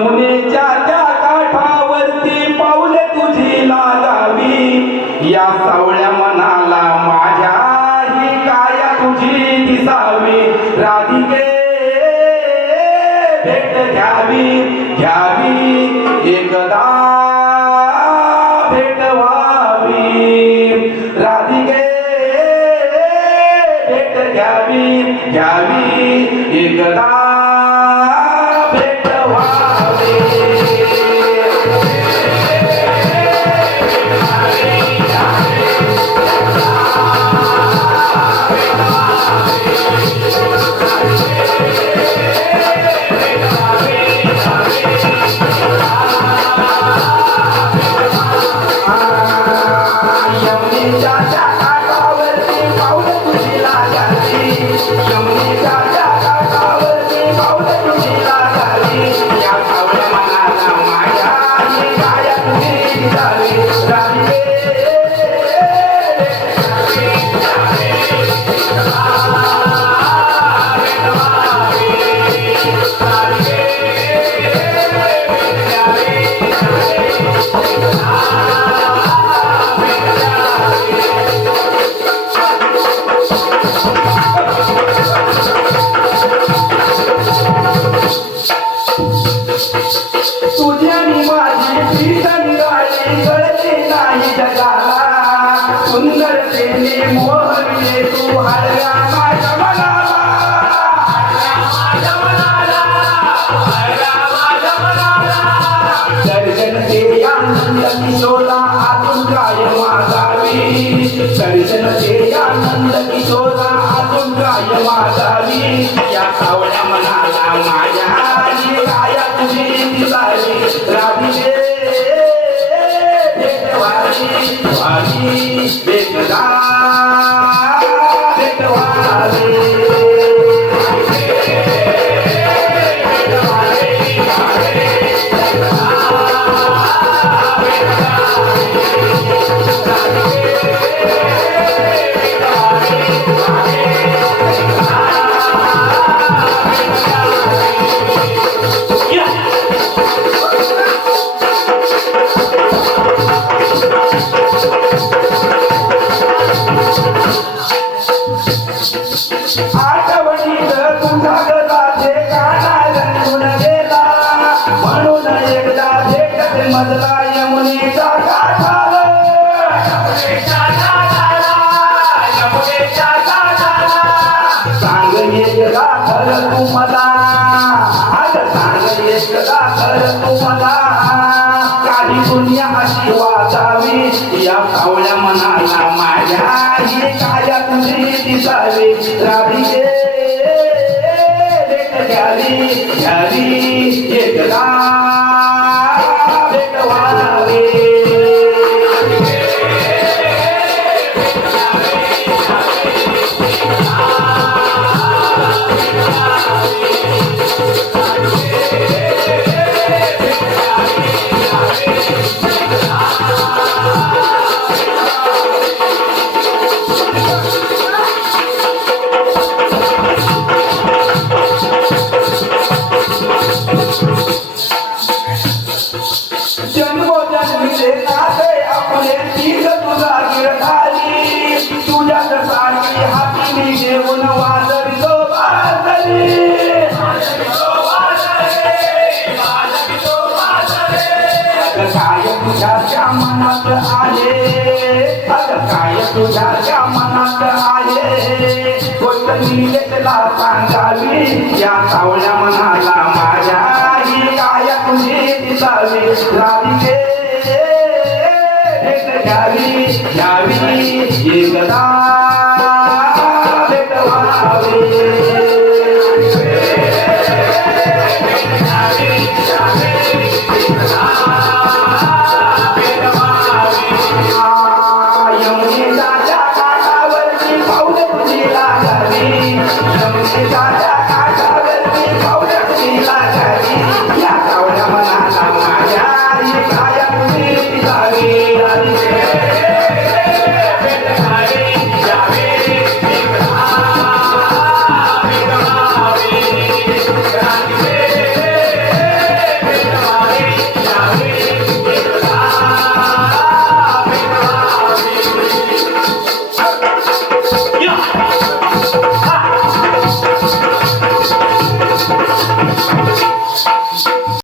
यमुनेच्या त्या काठावरती पाऊले तुझी लागावी. या सावळ्या मनाला माझ्या ही काया तुझी दिसावी. राधिके भेट घ्यावी घ्यावी. एकदा भेट व्हावी. राधिके भेट घ्यावी घ्यावी. एकदा सुंदर तेने मोहविले तू हरला माझ्या मनाला दर्शन ते आनंद किशोरा आतून काय दर्शन आनंद आतून काय या सावळ्या मनाला माझ्या काया तुझी Big Dog. मधला यमुनेचा काठाला सांग एकदा खर तू मला सांग तू मला काही दुनिया अशी वाचावी या सावळ्या मनाला माझ्या ही काया तुझी दिसावी राधिके घ्यावी घ्यावी तुझ्या मनात आले. अगं काय तुझ्या मनात आले. गोष्ट मी नीलेला सांगावी. या सावळ्या मनाला माझ्या ही काय तुझी दिसावी. राधिके घ्यावी घ्यावी एकदा काठावरती पाऊल